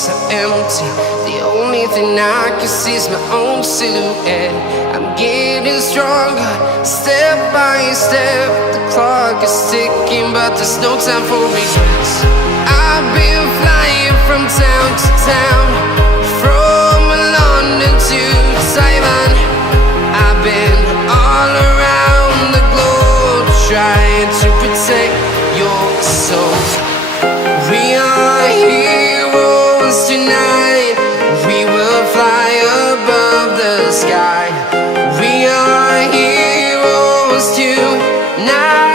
so empty. The only thing I can see is my own silhouette. I'm getting stronger, step by step. The clock is ticking, but there's no time for regrets. I've been flying from town to town, from London to Taiwan. I've been all around the globe, trying to protect your soul. We are heroes tonight. We will fly above the sky. We are heroes tonight.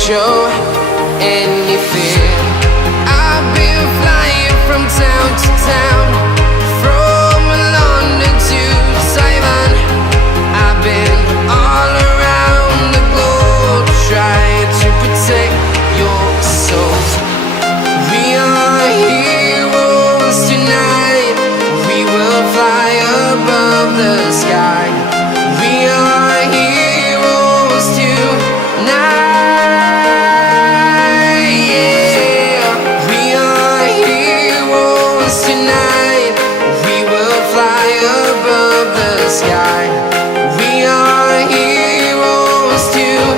Show any fear. I've been flying from town to town, from London to Taiwan. I've been all around the globe, trying to protect your soul. We are heroes tonight. We will fly above the sky. We are heroes tonight. Sky. We are heroes tonight.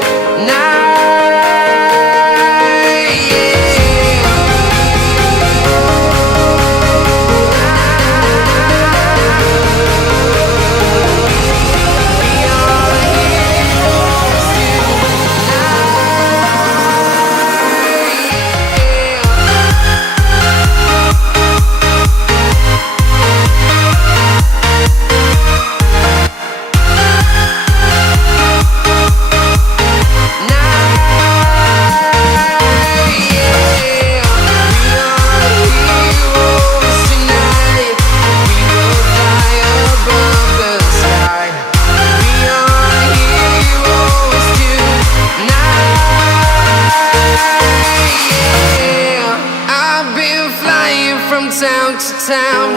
Town to town,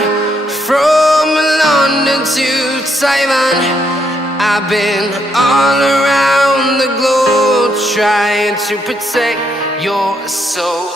from London to Taiwan. I've been all around the globe, trying to protect your soul.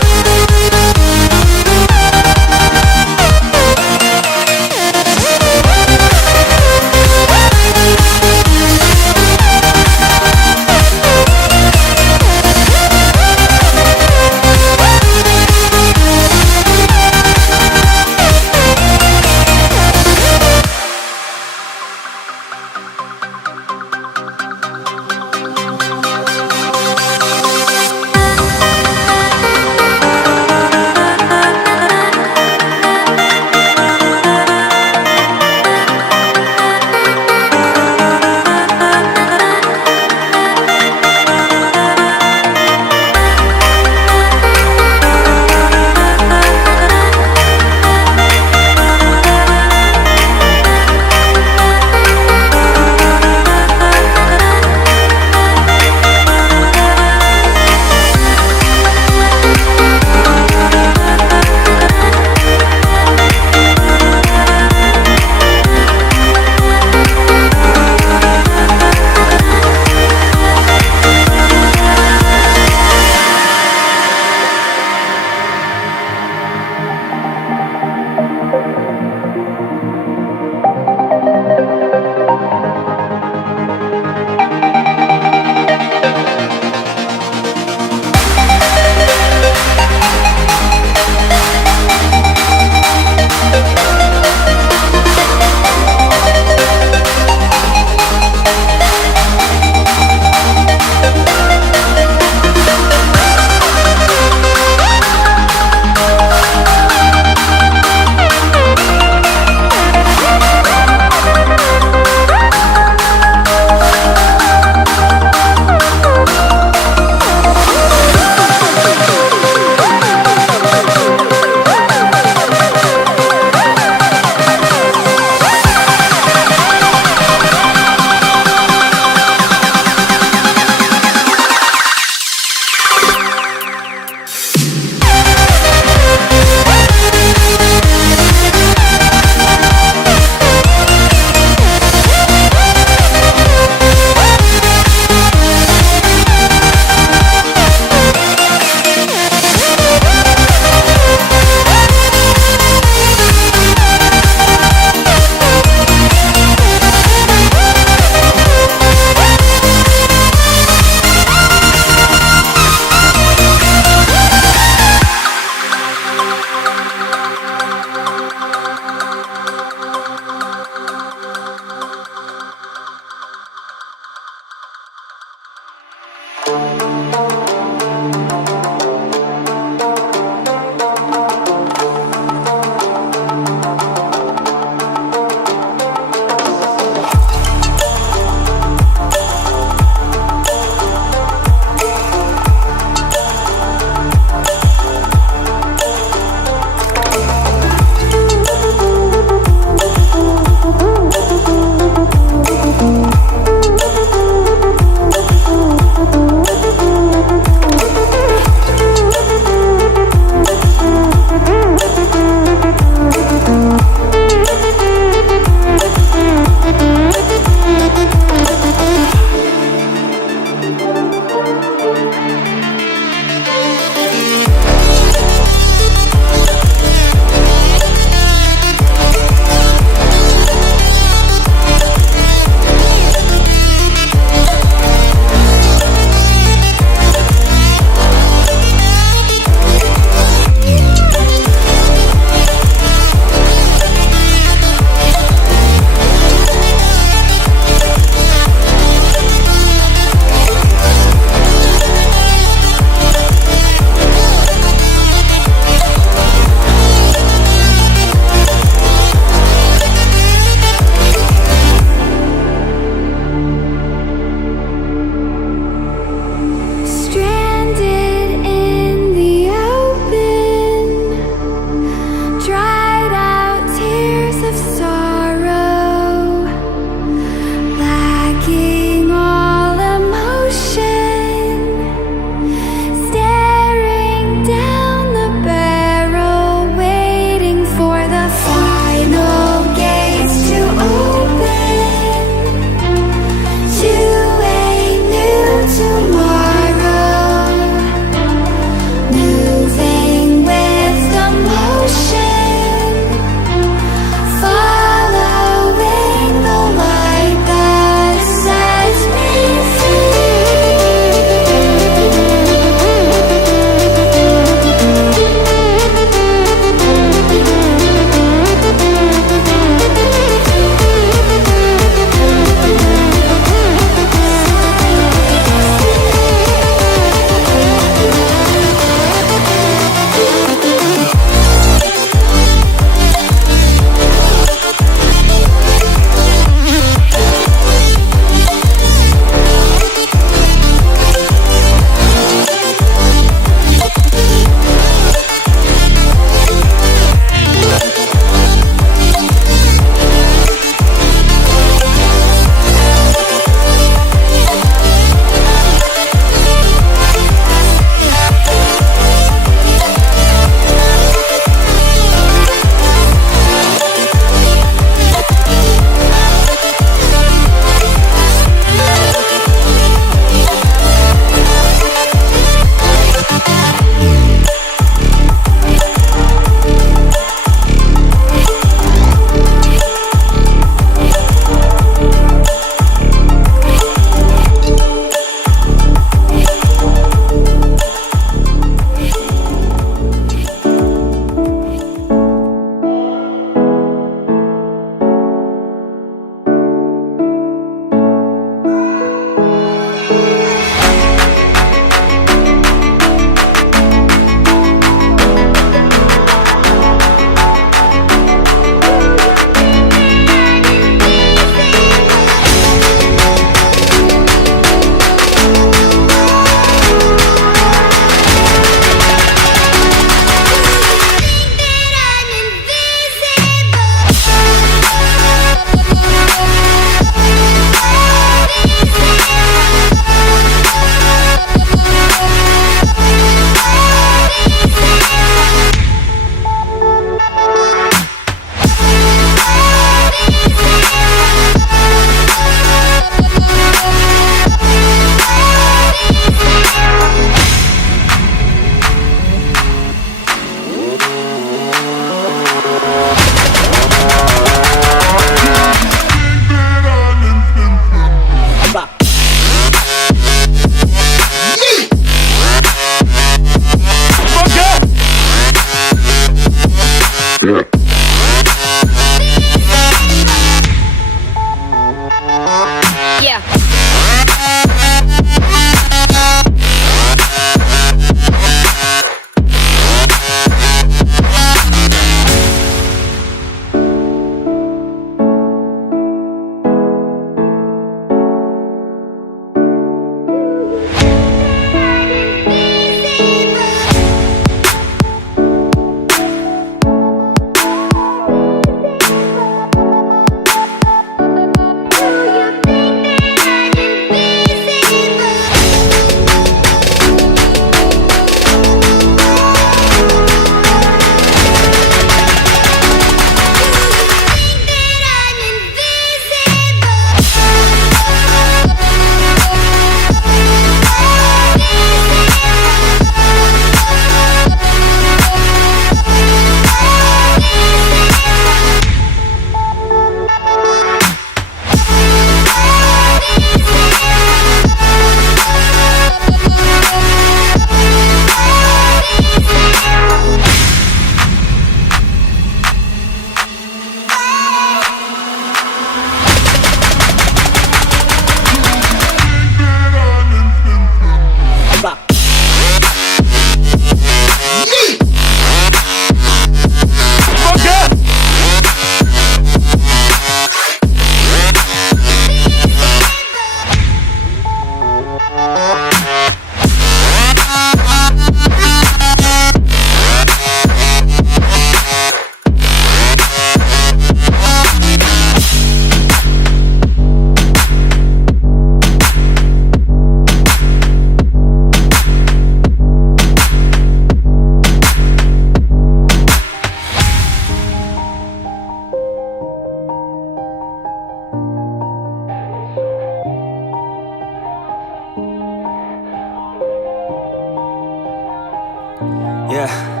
yeah.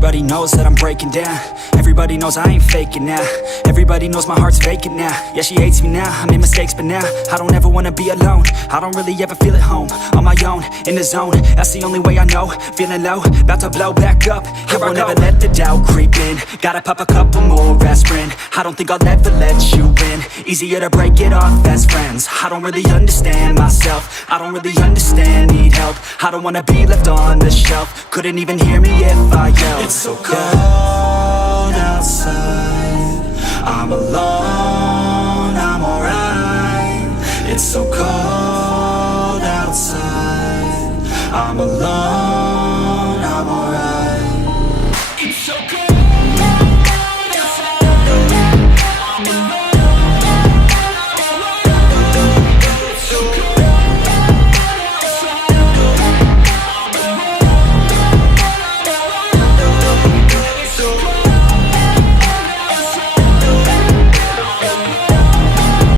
Everybody knows that I'm breaking down. Everybody knows I ain't faking now. Everybody knows my heart's vacant now. Yeah, she hates me now, I made mistakes but now I don't ever wanna be alone. I don't really ever feel at home. On my own, in the zone, that's the only way I know. Feeling low, about to blow back up. I won't ever let the doubt creep in. Gotta pop a couple more aspirin. I don't think I'll ever let you in. Easier to break it off best friends. I don't really understand myself. I don't really understand, need help. I don't wanna be left on the shelf. Couldn't even hear me if I yelled. It's so cold outside, I'm alone, I'm alright. It's so cold